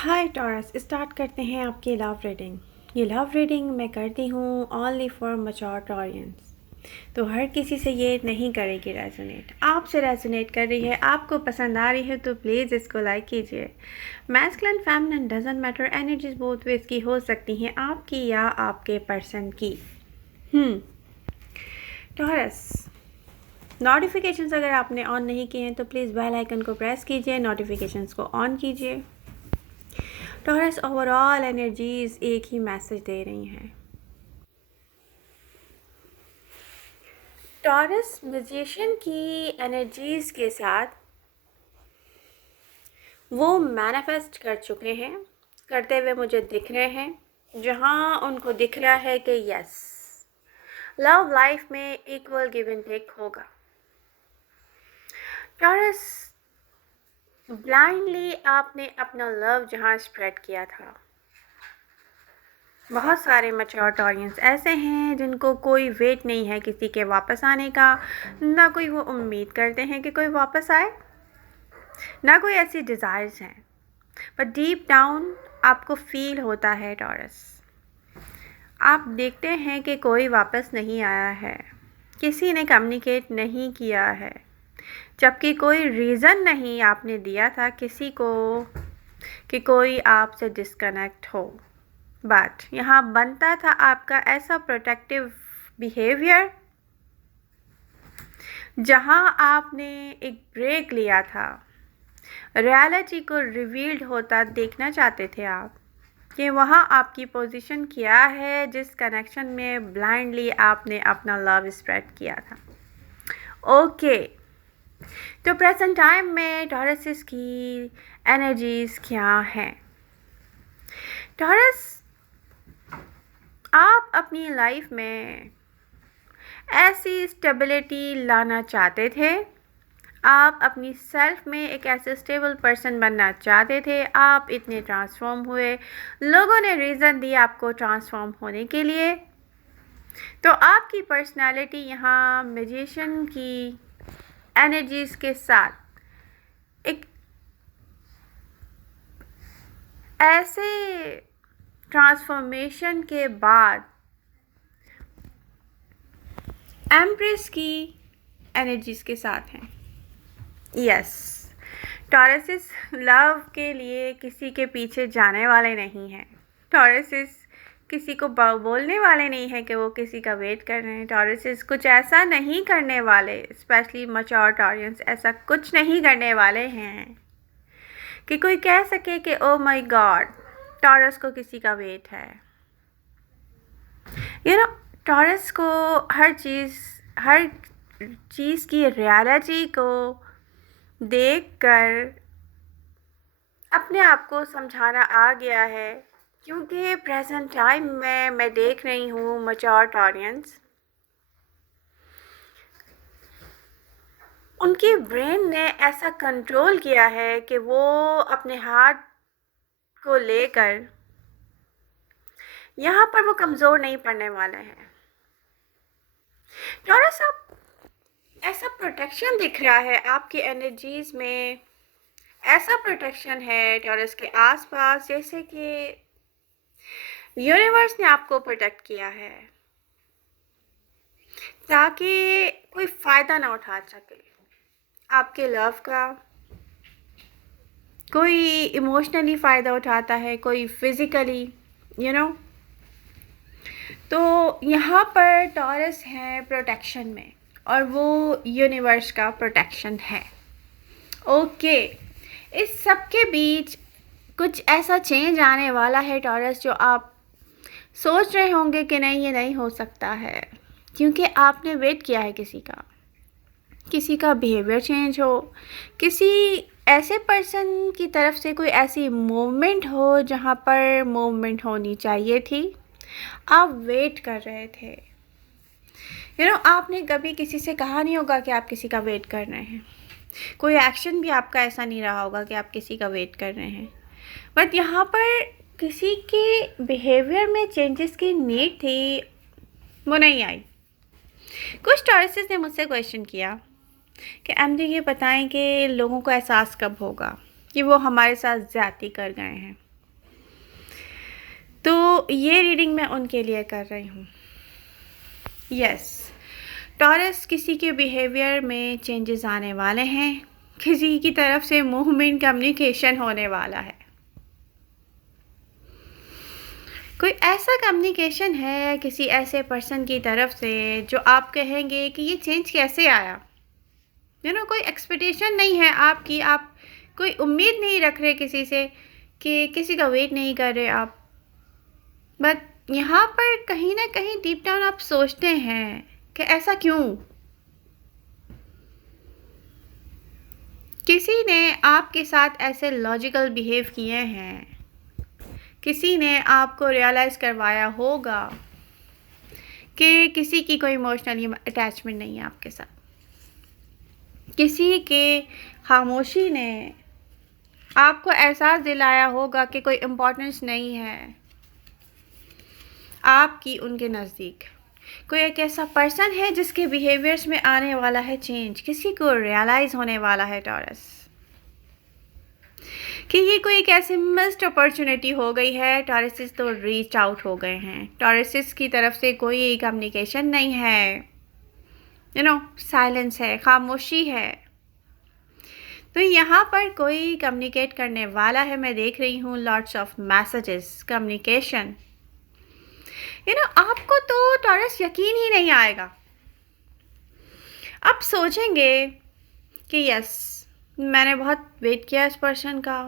हाय taurus, start करते हैं आपकी लव रीडिंग। ये लव रीडिंग मैं करती हूँ ओनली फॉर मैच्योर टॉरियंस। तो हर किसी से ये नहीं करेगी रेजोनेट। आपसे रेजोनेट कर रही है, आपको पसंद आ रही है तो प्लीज़ इसको लाइक कीजिए। Masculine feminine doesn't matter, energies both ways की हो सकती हैं, आपकी या आपके पर्सन की। टॉरस, नोटिफिकेशंस अगर आपने ऑन नहीं किए हैं तो प्लीज़ बेल आइकन को प्रेस कीजिए, नोटिफिकेशंस को ऑन कीजिए। टॉरस, ओवरऑल एनर्जीज एक ही मैसेज दे रही हैं। टॉरस म्यूजिशियन की एनर्जीज के साथ वो मैनिफेस्ट कर चुके हैं, करते हुए मुझे दिख रहे हैं, जहां उनको दिख रहा है कि यस, लव लाइफ में इक्वल गिव एंड टेक होगा। टॉरस, ब्लाइंडली आपने अपना लव जहां स्प्रेड किया था, बहुत सारे मैच्योर टॉरियंस ऐसे हैं जिनको कोई वेट नहीं है किसी के वापस आने का, ना कोई वो उम्मीद करते हैं कि कोई वापस आए, ना कोई ऐसी डिज़ायर्स हैं, पर डीप डाउन आपको फील होता है टॉरस, आप देखते हैं कि कोई वापस नहीं आया है, किसी ने कम्युनिकेट नहीं किया है, जबकि कोई रीज़न नहीं आपने दिया था किसी को कि कोई आपसे डिस्कनेक्ट हो। बट यहाँ बनता था आपका ऐसा प्रोटेक्टिव बिहेवियर जहाँ आपने एक ब्रेक लिया था, रियलिटी को रिवील्ड होता देखना चाहते थे आप कि वहाँ आपकी पोजीशन क्या है जिस कनेक्शन में ब्लाइंडली आपने अपना लव स्प्रेड किया था। ओके, तो प्रेजेंट टाइम में टॉरस की एनर्जीज क्या हैं? टॉरस, आप अपनी लाइफ में ऐसी स्टेबिलिटी लाना चाहते थे, आप अपनी सेल्फ में एक ऐसे स्टेबल पर्सन बनना चाहते थे, आप इतने ट्रांसफॉर्म हुए, लोगों ने रीज़न दिया आपको ट्रांसफॉर्म होने के लिए, तो आपकी पर्सनालिटी यहाँ मैजिशियन की एनर्जीज के साथ एक ऐसे ट्रांसफॉर्मेशन के बाद एम्प्रेस की एनर्जीज के साथ हैं। यस, टॉरसेस लव के लिए किसी के पीछे जाने वाले नहीं हैं। टॉरसेस किसी को बोलने वाले नहीं हैं कि वो किसी का वेट कर रहे हैं। टॉरसेस कुछ ऐसा नहीं करने वाले, स्पेशली मैच्योर टॉरियंस ऐसा कुछ नहीं करने वाले हैं कि कोई कह सके कि ओ माय गॉड, टॉरस को किसी का वेट है। टॉरस को हर चीज़ की रियलिटी को देखकर अपने आप को समझाना आ गया है, क्योंकि प्रेजेंट टाइम में मैं देख रही हूँ मैच्योर टॉरियंस, उनकी ब्रेन ने ऐसा कंट्रोल किया है कि वो अपने हार्ट को लेकर यहाँ पर वो कमज़ोर नहीं पड़ने वाले हैं। टॉरस, आप ऐसा प्रोटेक्शन दिख रहा है आपकी एनर्जीज में, ऐसा प्रोटेक्शन है टॉरस के आसपास जैसे कि यूनिवर्स ने आपको प्रोटेक्ट किया है ताकि कोई फ़ायदा ना उठा सके आपके लव का। कोई इमोशनली फ़ायदा उठाता है, कोई फिज़िकली, तो यहाँ पर टॉरस है प्रोटेक्शन में, और वो यूनिवर्स का प्रोटेक्शन है। ओके, इस सब के बीच कुछ ऐसा चेंज आने वाला है टॉरस, जो आप सोच रहे होंगे कि नहीं, ये नहीं हो सकता है, क्योंकि आपने वेट किया है किसी का बिहेवियर चेंज हो, किसी ऐसे पर्सन की तरफ से कोई ऐसी मूवमेंट हो जहाँ पर मूवमेंट होनी चाहिए थी, आप वेट कर रहे थे। आपने कभी किसी से कहा नहीं होगा कि आप किसी का वेट कर रहे हैं, कोई एक्शन भी आपका ऐसा नहीं रहा होगा कि आप किसी का वेट कर रहे हैं, बट यहाँ पर किसी के बिहेवियर में चेंजेस की नीड थी, वो नहीं आई। कुछ टॉरसेस ने मुझसे क्वेश्चन किया कि एमडी ये बताएं कि लोगों को एहसास कब होगा कि वो हमारे साथ ज़्यादती कर गए हैं। तो ये रीडिंग मैं उनके लिए कर रही हूँ। यस, टॉरस, किसी के बिहेवियर में चेंजेस आने वाले हैं, किसी की तरफ से मूवमेंट, कम्युनिकेशन होने वाला है। कोई ऐसा कम्युनिकेशन है किसी ऐसे पर्सन की तरफ से जो आप कहेंगे कि ये चेंज कैसे आया। कोई एक्सपेक्टेशन नहीं है आपकी, आप कोई उम्मीद नहीं रख रहे किसी से, कि किसी का वेट नहीं कर रहे आप, बट यहाँ पर कहीं ना कहीं डीप डाउन आप सोचते हैं कि ऐसा क्यों। किसी ने आपके साथ ऐसे लॉजिकल बिहेव किए हैं, किसी ने आपको रियलाइज़ करवाया होगा कि किसी की कोई इमोशनल अटैचमेंट नहीं है आपके साथ। किसी के खामोशी ने आपको एहसास दिलाया होगा कि कोई इम्पोर्टेंस नहीं है आपकी उनके नज़दीक। कोई एक ऐसा पर्सन है जिसके बिहेवियर्स में आने वाला है चेंज, किसी को रियलाइज़ होने वाला है टॉरस कि ये कोई एक ऐसी मिस्ड अपॉर्चुनिटी हो गई है। टॉरसेस तो रीच आउट हो गए हैं, टॉरसेस की तरफ से कोई कम्युनिकेशन नहीं है, साइलेंस है, खामोशी है। तो यहाँ पर कोई कम्युनिकेट करने वाला है, मैं देख रही हूँ लॉट्स ऑफ मैसेजेस, कम्युनिकेशन। आपको तो टॉरस यकीन ही नहीं आएगा। आप सोचेंगे कि यस, मैंने बहुत वेट किया इस पर्सन का,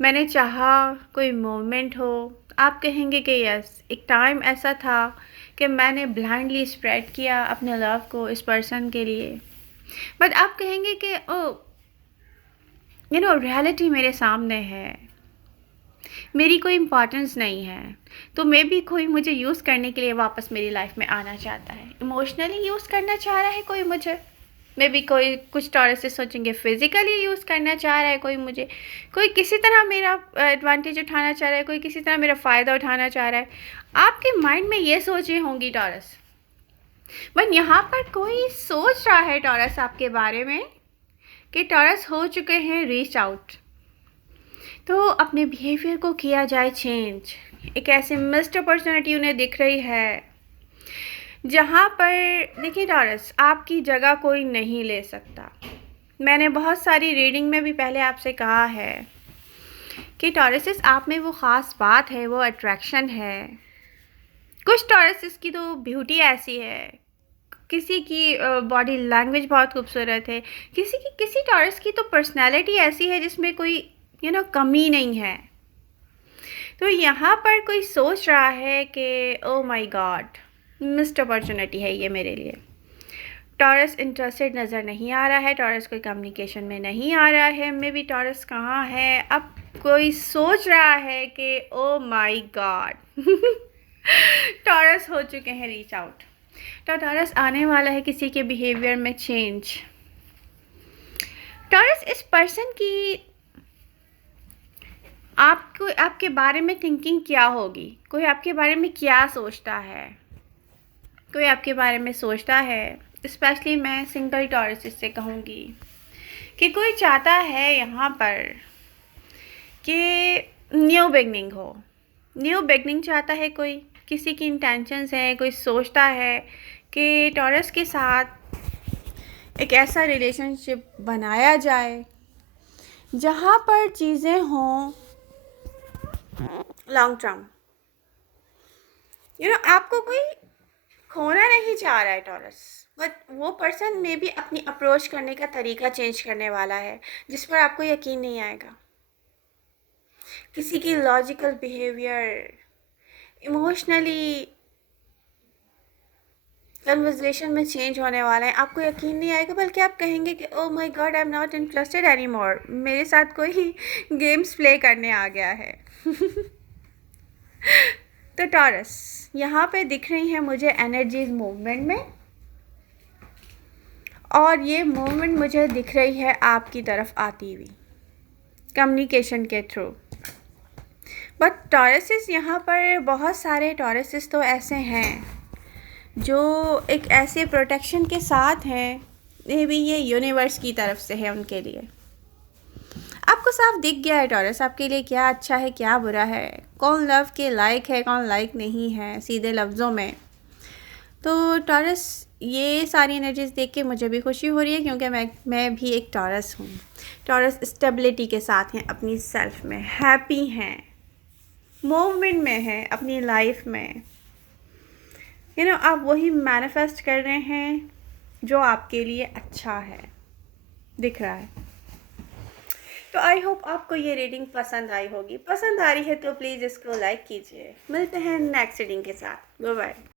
मैंने चाहा कोई मोमेंट हो। आप कहेंगे कि यस, एक टाइम ऐसा था कि मैंने ब्लाइंडली स्प्रेड किया अपने लव को इस पर्सन के लिए, बट आप कहेंगे कि रियलिटी मेरे सामने है, मेरी कोई इम्पोर्टेंस नहीं है, तो मे बी कोई मुझे यूज़ करने के लिए वापस मेरी लाइफ में आना चाहता है, इमोशनली यूज़ करना चाह रहा है कोई मुझे। मे बी कोई, कुछ टॉरसेस सोचेंगे फिज़िकली यूज़ करना चाह रहा है कोई मुझे, कोई किसी तरह मेरा एडवांटेज उठाना चाह रहा है, कोई किसी तरह मेरा फ़ायदा उठाना चाह रहा है। आपके माइंड में ये सोचें होंगी टॉरस, बट यहाँ पर कोई सोच रहा है टॉरस आपके बारे में कि टॉरस हो चुके हैं रीच आउट, तो अपने बिहेवियर को किया जाए चेंज। एक ऐसी मिस्ड अपॉर्चुनिटी उन्हें दिख रही है जहाँ पर, देखिए टॉरस, आपकी जगह कोई नहीं ले सकता। मैंने बहुत सारी रीडिंग में भी पहले आपसे कहा है कि टॉरसेस आप में वो ख़ास बात है, वो अट्रैक्शन है। कुछ टॉरसेस की तो ब्यूटी ऐसी है, किसी की बॉडी लैंग्वेज बहुत खूबसूरत है, किसी टॉरस की तो पर्सनैलिटी ऐसी है जिसमें कोई कमी नहीं है। तो यहाँ पर कोई सोच रहा है कि oh my God, missed opportunity है ये मेरे लिए। टॉरस इंटरेस्टेड नज़र नहीं आ रहा है, टॉरस कोई कम्युनिकेशन में नहीं आ रहा है। मे बी टॉरस कहाँ है, अब कोई सोच रहा है कि ओ माय गॉड टॉरस हो चुके हैं रीच आउट। तो टॉरस आने वाला है किसी के बिहेवियर में चेंज। टॉरस, इस पर्सन की आपको, आपके बारे में थिंकिंग क्या होगी, कोई आपके बारे में क्या सोचता है, कोई आपके बारे में सोचता है। स्पेशली मैं सिंगल टॉरस से कहूँगी कि कोई चाहता है यहाँ पर कि न्यू बिगनिंग हो, न्यू बिगनिंग चाहता है कोई, किसी की इंटेंशंस है, कोई सोचता है कि टॉरस के साथ एक ऐसा रिलेशनशिप बनाया जाए जहाँ पर चीज़ें हों लॉन्ग टर्म। आपको कोई खोना नहीं चाह रहा है टॉरस, बट वो पर्सन में भी अपनी अप्रोच करने का तरीका चेंज करने वाला है जिस पर आपको यकीन नहीं आएगा। किसी की लॉजिकल बिहेवियर, इमोशनली कन्वर्सेशन में चेंज होने वाला है, आपको यकीन नहीं आएगा, बल्कि आप कहेंगे कि oh my God, I am not interested any more, मेरे साथ कोई गेम्स प्ले करने आ गया है तो टॉरस, यहाँ पे दिख रही हैं मुझे एनर्जीज मूवमेंट में, और ये मूवमेंट मुझे दिख रही है आपकी तरफ आती हुई कम्युनिकेशन के थ्रू। बट टॉरसेस, यहाँ पर बहुत सारे टॉरसेस तो ऐसे हैं जो एक ऐसे प्रोटेक्शन के साथ हैं, मे बी ये यूनिवर्स की तरफ से है उनके लिए। आपको साफ दिख गया है टॉरस, आपके लिए क्या अच्छा है क्या बुरा है, कौन लव के लायक है, कौन लायक नहीं है, सीधे लफ्ज़ों में। तो टॉरस, ये सारी एनर्जीज़ देख के मुझे भी खुशी हो रही है, क्योंकि मैं भी एक टॉरस हूँ। टॉरस स्टेबिलिटी के साथ हैं, अपनी सेल्फ में हैप्पी हैं, मूवमेंट में हैं अपनी लाइफ में। आप वही मैनिफेस्ट कर रहे हैं जो आपके लिए अच्छा है, दिख रहा है। तो आई होप आपको ये रीडिंग पसंद आई होगी। पसंद आ रही है तो प्लीज़ इसको लाइक कीजिए। मिलते हैं नेक्स्ट रीडिंग के साथ। Bye bye.